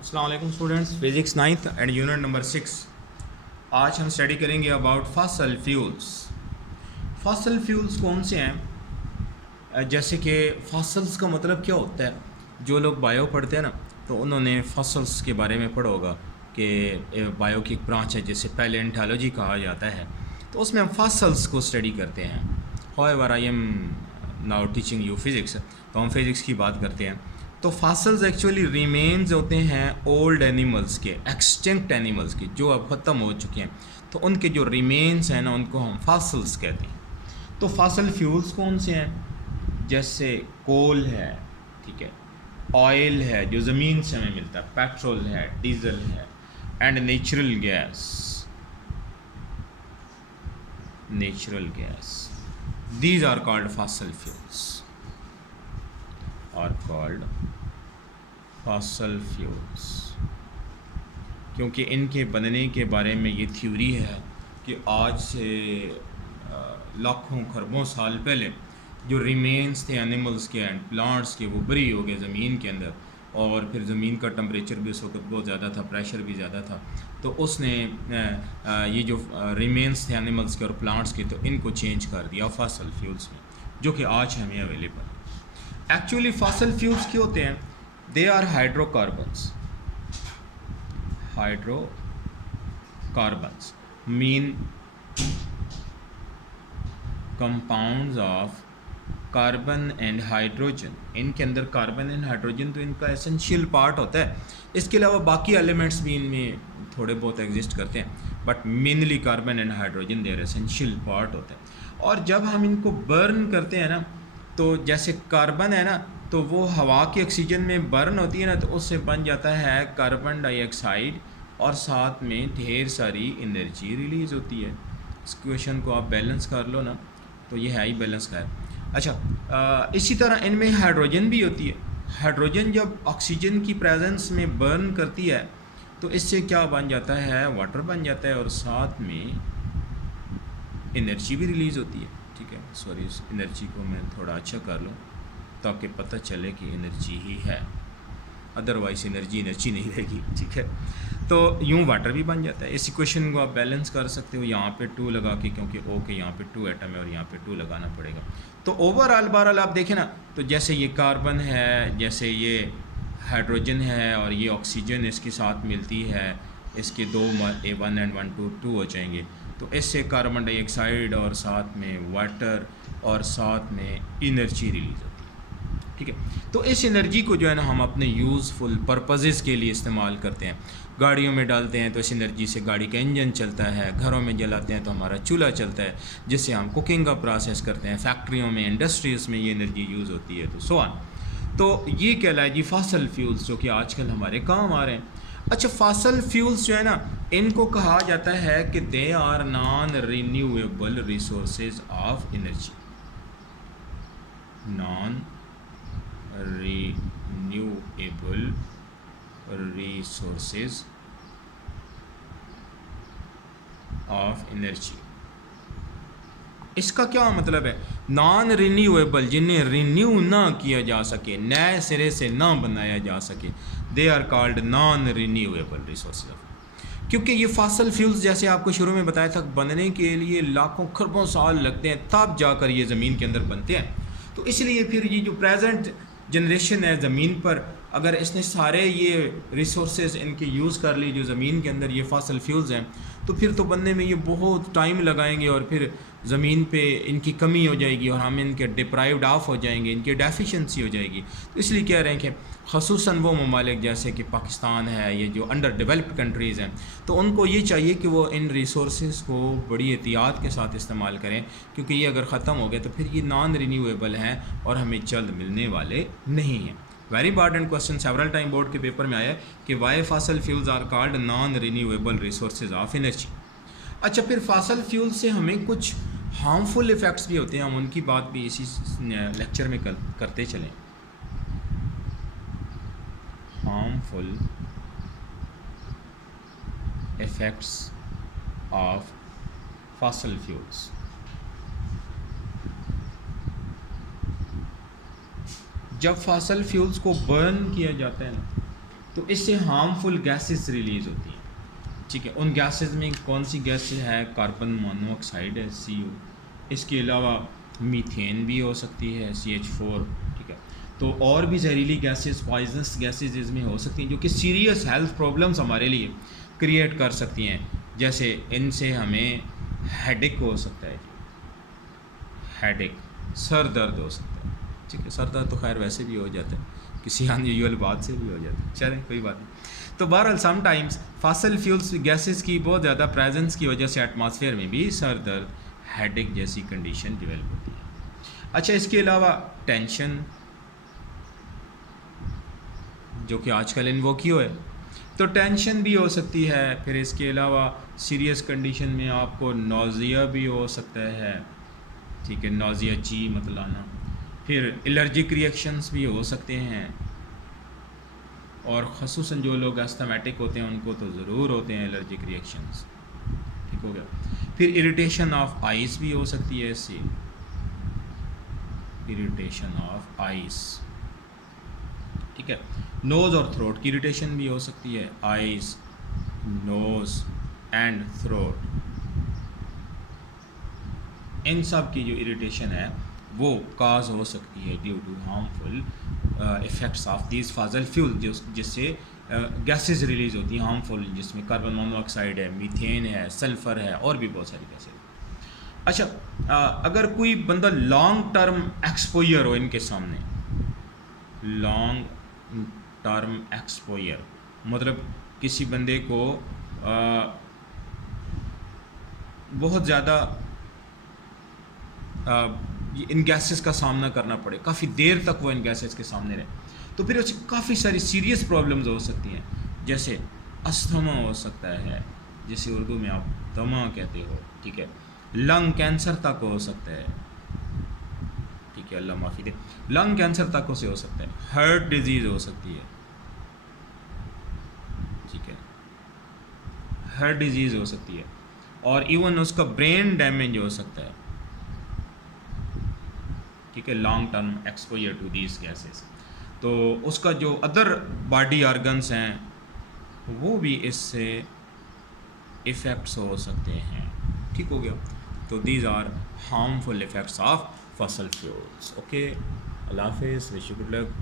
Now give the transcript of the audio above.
अस्सलाम वालेकुम students, physics ninth and unit number 6। आज हम स्टडी करेंगे about fossil fuels. Fossil fuels कौन से हैं? जैसे कि फॉसिल्स का मतलब क्या होता है? जो लोग बायो पढ़ते हैं ना, तो उन्होंने फॉसिल्स के बारे में पढ़ा होगा कि बायो की एक ब्रांच है जिसे पैलेंटोलॉजी कहा जाता है। तो उसमें हम फॉसिल्स को स्टडी करते हैं। However I am now teaching you physics, तो हम फिज़िक्स की बात करते हैं। तो फॉसिल्स एक्चुअली रिमेन्स होते हैं ओल्ड एनिमल्स के, एक्सटिंक्ट एनिमल्स के, जो अब ख़त्म हो चुके हैं। तो उनके जो रिमेन्स हैं ना, उनको हम फॉसिल्स कहते हैं। तो फॉसिल फ्यूल्स कौन से हैं? जैसे कोल है, ठीक है, ऑयल है जो ज़मीन से हमें मिलता है, पेट्रोल है, डीजल है, and natural gas. These are called fossil fuels, क्योंकि इनके बनने के बारे में ये थ्योरी है कि आज से लाखों खरबों साल पहले जो रिमेन्स थे एनिमल्स के एंड प्लांट्स के, वो बरी हो गए ज़मीन के अंदर। और फिर ज़मीन का टेम्परेचर भी उस वक्त बहुत ज़्यादा था, प्रेशर भी ज़्यादा था। तो उसने ये जो रिमेन्स थे एनिमल्स के और प्लांट्स के, तो इनको चेंज कर दिया फॉसिल फ्यूल्स में, जो कि आज हमें अवेलेबल है। एक्चुअली फॉसिल फ्यूल्स क्या होते हैं? They are hydrocarbons mean compounds of carbon and hydrogen. इनके अंदर कार्बन एंड हाइड्रोजन तो इनका एसेंशियल पार्ट होता है। इसके अलावा बाकी एलिमेंट्स भी इनमें थोड़े बहुत एग्जिस्ट करते हैं, but mainly carbon and hydrogen they're essential part होते हैं। और जब हम इनको बर्न करते हैं ना, तो जैसे कार्बन है ना, तो वो हवा की ऑक्सीजन में बर्न होती है ना, तो उससे बन जाता है कार्बन डाइऑक्साइड, और साथ में ढेर सारी एनर्जी रिलीज़ होती है। इस क्वेश्चन को आप बैलेंस कर लो ना, तो ये है ही बैलेंस का है। अच्छा, इसी तरह इनमें हाइड्रोजन भी होती है। हाइड्रोजन जब ऑक्सीजन की प्रेजेंस में बर्न करती है, तो इससे क्या बन जाता है? वाटर बन जाता है, और साथ में एनर्जी भी रिलीज़ होती है। ठीक है, सॉरी, इस एनर्जी को मैं थोड़ा अच्छा कर लूँ ताकि पता चले कि एनर्जी ही है, अदरवाइज एनर्जी नहीं रहेगी। ठीक है, तो यूँ वाटर भी बन जाता है। इस इक्वेशन को आप बैलेंस कर सकते हो यहाँ पे 2 लगा के, क्योंकि ओ के यहाँ पे 2 एटम है और यहाँ पे 2 लगाना पड़ेगा। तो ओवरऑल बहरहाल आप देखें ना, तो जैसे ये कार्बन है, जैसे ये हाइड्रोजन है, और ये ऑक्सीजन इसके साथ मिलती है, इसके दो A1 एंड 1 2 हो जाएंगे। तो इससे कार्बन डाइऑक्साइड और साथ में वाटर और साथ में एनर्जी रिलीज़ होती है। ठीक है, तो इस एनर्जी को जो है ना, हम अपने यूज़फुल पर्पसेस के लिए इस्तेमाल करते हैं। गाड़ियों में डालते हैं तो इस एनर्जी से गाड़ी का इंजन चलता है, घरों में जलाते हैं तो हमारा चूल्हा चलता है, जिससे हम कुकिंग का प्रोसेस करते हैं, फैक्ट्रियों में, इंडस्ट्रीज़ में ये एनर्जी यूज़ होती है, तो सो ऑन। तो ये कहलाए जी फॉसिल फ्यूल्स, जो कि आजकल हमारे काम आ रहे हैं। अच्छा, फॉसिल फ्यूल्स जो है ना, इनको कहा जाता है कि they are non renewable resources of energy. Non renewable resources of energy. इसका क्या मतलब है? नॉन रिन्यूएबल, जिन्हें रिन्यू ना किया जा सके, नए सिरे से ना बनाया जा सके, they are called non renewable resources of. क्योंकि ये फॉसिल फ्यूल्स, जैसे आपको शुरू में बताया था, बनने के लिए लाखों खरबों साल लगते हैं, तब जाकर ये ज़मीन के अंदर बनते हैं। तो इसलिए फिर ये जो प्रेजेंट जनरेशन है ज़मीन पर, अगर इसने सारे ये रिसोर्सेज इनके यूज़ कर ली जो ज़मीन के अंदर ये फॉसिल फ्यूल्स हैं, तो फिर तो बनने में ये बहुत टाइम लगाएंगे, और फिर ज़मीन पे इनकी कमी हो जाएगी, और हम इनके डिप्राइव्ड ऑफ हो जाएंगे, इनकी डेफिशिएंसी हो जाएगी। तो इसलिए कह रहे हैं कि ख़ुसूसन वो ममालिक जैसे कि पाकिस्तान है, ये जो अंडर डेवलप्ड कंट्रीज़ हैं, तो उनको ये चाहिए कि वो इन रिसोर्सेज को बड़ी एहतियात के साथ इस्तेमाल करें, क्योंकि ये अगर ख़त्म हो गए तो फिर ये नॉन रिन्यूएबल हैं और हमें जल्द मिलने वाले नहीं हैं। Very important question, several time board के पेपर में आया है कि why fossil fuels are called non renewable resources of energy. अच्छा, फिर फॉसिल फ्यूल से हमें कुछ हार्मफुल इफ़ेक्ट्स भी होते हैं, हम उनकी बात भी इसी लेक्चर में करते चलें। Harmful effects of fossil fuels. जब फॉसिल फ्यूल्स को बर्न किया जाता है ना, तो इससे हार्मफुल गैसेस रिलीज़ होती हैं, ठीक है। उन गैसेस में कौन सी गैस है? कार्बन मोनोऑक्साइड है, CO। इसके अलावा मीथेन भी हो सकती है, CH4, ठीक है। तो और भी जहरीली गैसेस, पॉइजनस गैसेस इसमें हो सकती हैं जो कि सीरियस हेल्थ प्रॉब्लम्स हमारे लिए क्रिएट कर सकती हैं। जैसे इनसे हमें हेडेक हो सकता है, हेडेक, सर दर्द हो सकता है, ठीक है। सर दर्द तो खैर वैसे भी हो जाता है, किसी अनयूजुअल बात से भी हो जाता है, चलें कोई बात नहीं। तो बहरहाल समटाइम्स फॉसिल फ्यूल्स गैसेस की बहुत ज़्यादा प्रेजेंस की वजह से एटमॉस्फेयर में भी सर दर्द, हेडेक जैसी कंडीशन डेवलप होती है। अच्छा, इसके अलावा टेंशन, जो कि आजकल इन्वोकियो है, तो टेंशन भी हो सकती है। फिर इसके अलावा सीरियस कंडीशन में आपको नोज़िया भी हो सकता है, ठीक है, नोज़िया, जी मतलब आना। फिर एलर्जिक रिएक्शंस भी हो सकते हैं, और ख़ुसूसन जो लोग एस्थमेटिक होते हैं उनको तो ज़रूर होते हैं एलर्जिक रिएक्शंस, ठीक हो गया। फिर इरिटेशन ऑफ आइज़ भी हो सकती है इससे, इरिटेशन ऑफ आइज़, ठीक है। नोज़ और थ्रोट की इरिटेशन भी हो सकती है, आइज़, नोज़ एंड थ्रोट, इन सब की जो इरिटेशन है वो काज हो सकती है due to harmful effects of this fossil fuel, जिससे गैसेस रिलीज़ होती हैं हार्मफुल, जिसमें कार्बन मोनोऑक्साइड है, मीथेन है, सल्फ़र है, और भी बहुत सारी गैसेस। अच्छा, अगर कोई बंदा लॉन्ग टर्म एक्सपोजर हो इनके सामने, लॉन्ग टर्म एक्सपोजर मतलब किसी बंदे को बहुत ज़्यादा इन गैसेस का सामना करना पड़े, काफ़ी देर तक वो इन गैसेस के सामने रहे, तो फिर उससे काफ़ी सारी सीरियस प्रॉब्लम्स हो सकती हैं। जैसे अस्थमा हो सकता है, जिसे उर्दू में आप दमा कहते हो, ठीक है। लंग कैंसर तक हो सकता है, ठीक है, अल्लाह माफ़ी दे, लंग कैंसर तक उसे हो सकता है, हार्ट डिजीज़ हो सकती है, ठीक है, हार्ट डिजीज़ हो सकती है, और इवन उसका ब्रेन डैमेज हो सकता है, ठीक है, long term exposure to these gases. तो उसका जो अदर बॉडी ऑर्गन्स हैं वो भी इससे इफ़ेक्ट्स हो सकते हैं, ठीक हो गया। तो these are harmful effects of fossil fuels. Okay, अल्लाह हाफिज़, विश यू गुड लक।